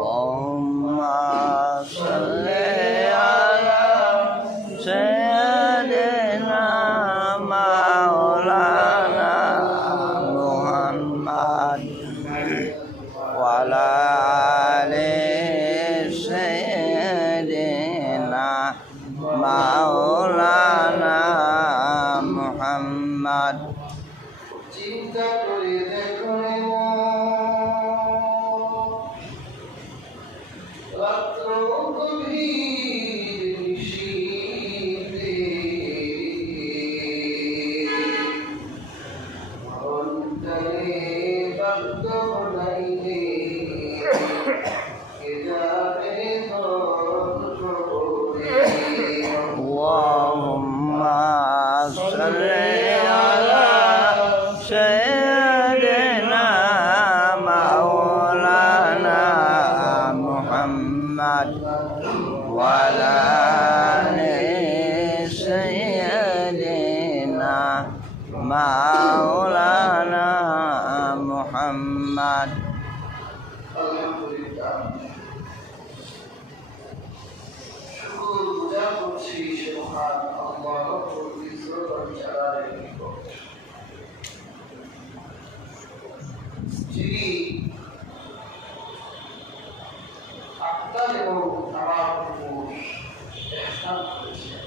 اللهم صل على سيدنا مولانا محمد وعلى آل سيدنا مولانا محمد চিন্তা করে দেখো রাত্র গভীর নিশীথে অন্তরে বাদ্য বনাইলে কে যাবে ধৈর্য করে اللهم صل على سيدنا مولانا محمد وعلى آل سيدنا مولانا محمد আলহামদুলিল্লাহ শুকর গুজার করছি সে মহান আল্লাহ রব্বুল ইজ্জত ওয়াল জালালের নিকট যিনি আপনার এবং আমার উপর ইহসান করেছেন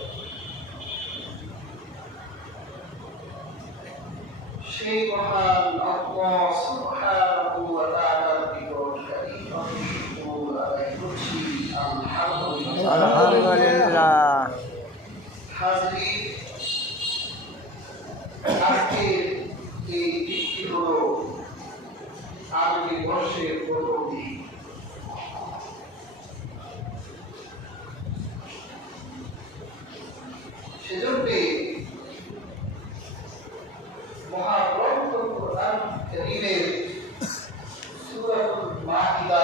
সেই মহান আল্লাহ সুবহানাহু ওয়া তাআলার নিকট কালিমাতুল শুকর আদায় করছি আলহামদুলিল্লাহ আলহামদুলিল্লাহ হাজরিন আজকের এই দিকটি হলো আগামী বর্ষের প্রথম দিন সেজন্যে মহাগ্রন্থ কোরআন কারীমের সূরাতুল মাইদা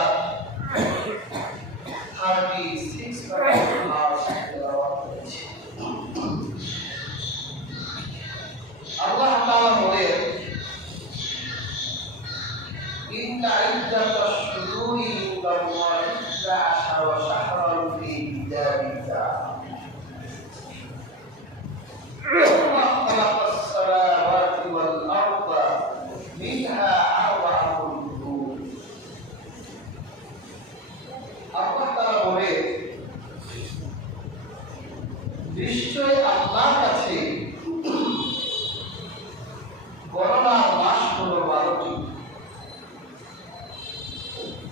36 নম্বর আয়াত তেলাওয়াত করেছি। আল্লাহ তাআলা বলেন ইন্না ইদ্দাতাশ শুরুরি ইনদাল্লাহি 12 শাহরান ফি কিতাবিল্লাহ وما خلق السماوات والأرض منها أربعة شهور আল্লাহ তাআলা বলেন নিশ্চয় আল্লাহর কাছে গণনার মাস হলো 12টি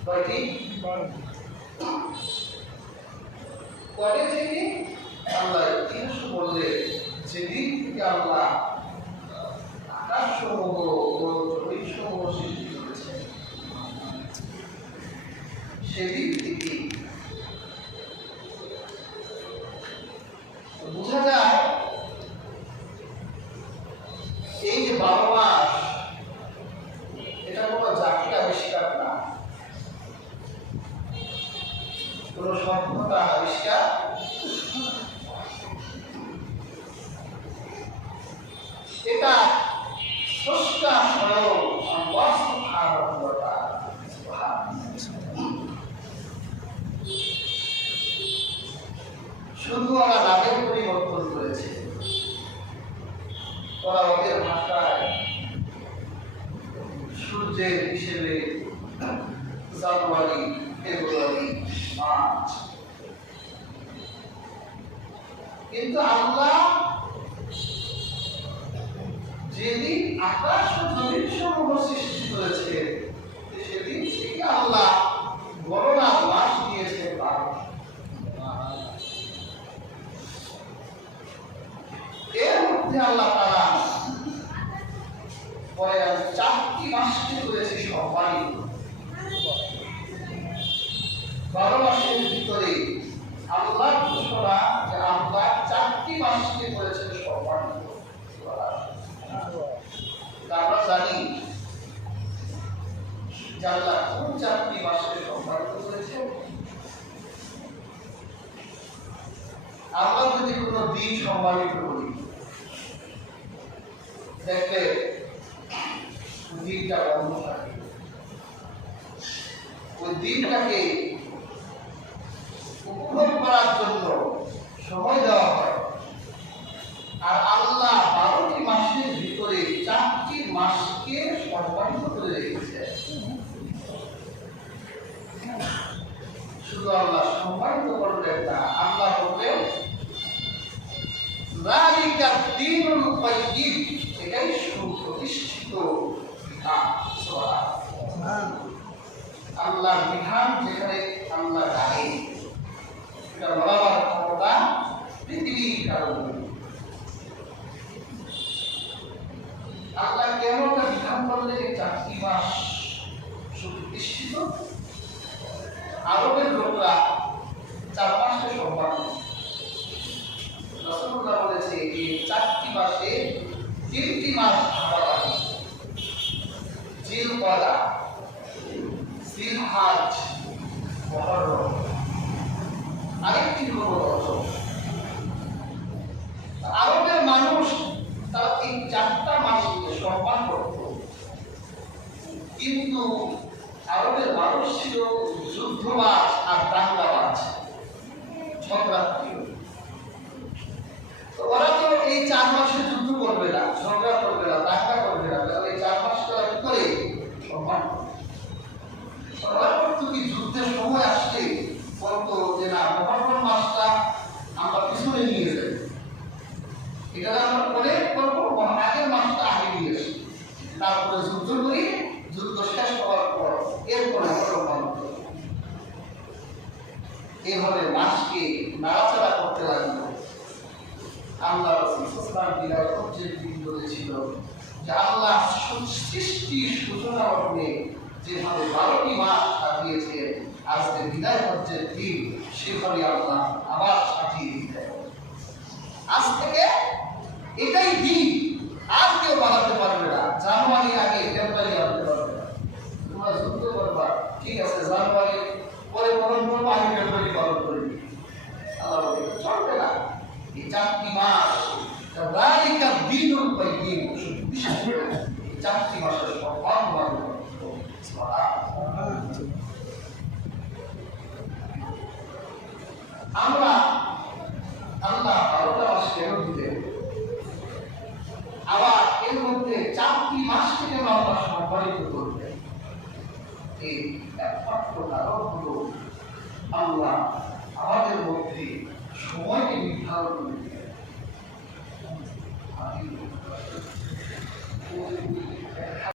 কয়টি কবে থেকে আল্লাহ ইতিহাস বললেন যেদিন থেকে আল্লাহ আকাশসমূহ ও জমিসমূহ সৃষ্টি করেছেন সেদিন থেকে বোঝা যায় এই যে 12 মাস এটা কোনো জাতির আবিষ্কার না, কোনো সভ্যতা আবিষ্কার এটা স্রষ্টা স্বয়ং আল্লাহ সুবহানাহু ওয়া তাআলা। শুধু ওরা নামের পরিবর্তন করেছে, ওরা ওদের ভাষায় সূর্যের হিসেবে জানুয়ারি, ফেব্রুয়ারি, মার্চ, কিন্তু আল্লাহ যেদিন আকাশ ও জমিন সমূহ সৃষ্টি করেছে সেদিন থেকে আল্লাহ গণনার মাস দিয়েছে 12। এর মধ্যে আল্লাহ তাআলা পরে 4টি মাসকে করেছে সম্মানিত। 12 মাসের ভিতরে আল্লাহ ঘোষণা যে আল্লাহ 4টি মাসকে করেছেন সম্মানিত। আমরা জানি যে আল্লাহ কোন 4টি মাসকে সম্মানিত করেছেন। আমরা যদি কোনো দিন সম্মানিত করি দেখলে দিনটা বন্ধ থাকে, ওই দিনটাকে প্রতিষ্ঠিত। আরবের লোকরা 4 মাসে সম্মান রাসূলুল্লাহ বলেছে এই 4টি মাসে 3টি মাস আলাদা, জিলকদা, জিলহজ, মুহররম। আরেকটি হলো রজব। আরবের মানুষ তারা এই 4টা মাসকে সম্মান করত, কিন্তু আরবের মানুষ ছিল যুদ্ধবাজ আর দাঙ্গাবাজ, ঝগড়া ছিল। তো ওরা তো এই 4 মাসে যুদ্ধ করবে না, ঝগড়া করবে না, দাঙ্গা করবে না, তাহলে এই 4 মাসটা কি করে সম্মান করবে। ওরা করতো কি, যুদ্ধের সময় আসলে বলতো যে না, মুহররম মাসটা আমরা পিছনে নিয়ে যাই, এটা আমরা পরে করবো, আগের মাসটা আগে নিয়ে আসি, তারপরে যুদ্ধ করি, যুদ্ধ শেষ হওয়ার পর এরপরে মুহররম করব। এভাবে মাসকে নাড়াচাড়া করতে লাগলো। আল্লাহ রাসূল সাল্লাল্লাহু আলাইহি ওয়াসাল্লাম বলেছিল যে আল্লাহ সৃষ্টির সূচনা লগ্নে যেভাবে 12টি মাস সাজিয়েছে, আজকে বিদায় হজ্জের দিন সেভাবে আল্লাহ আবার সাজিয়ে দিতে। আজ থেকে এটাই দিন, আর কেউ বাড়াতে পারবে না। জানুয়ারি আগে ফেব্রুয়ারি আনতে পারবে না। তোমরা যুদ্ধ করবা, ঠিক আছে, জানুয়ারি পরে পালন করবো, আগে ফেব্রুয়ারি পালন করবি, আল্লাহ বলে চলবে না। এই 4টি মাস যালিকা দ্বীনুল কাইয়্যিম, বিশেষ করে 4টি মাসের সম্মান মানব। আমরা আল্লাহ 12টা মাস কেন দিলেন, আবার এর মধ্যে 4টি মাসকে কেন আল্লাহ সম্মানিত করবেন, এই একমাত্র কারণ হলো আল্লাহ আমাদের মধ্যে সময়কে নির্ধারণ করে দিলেন।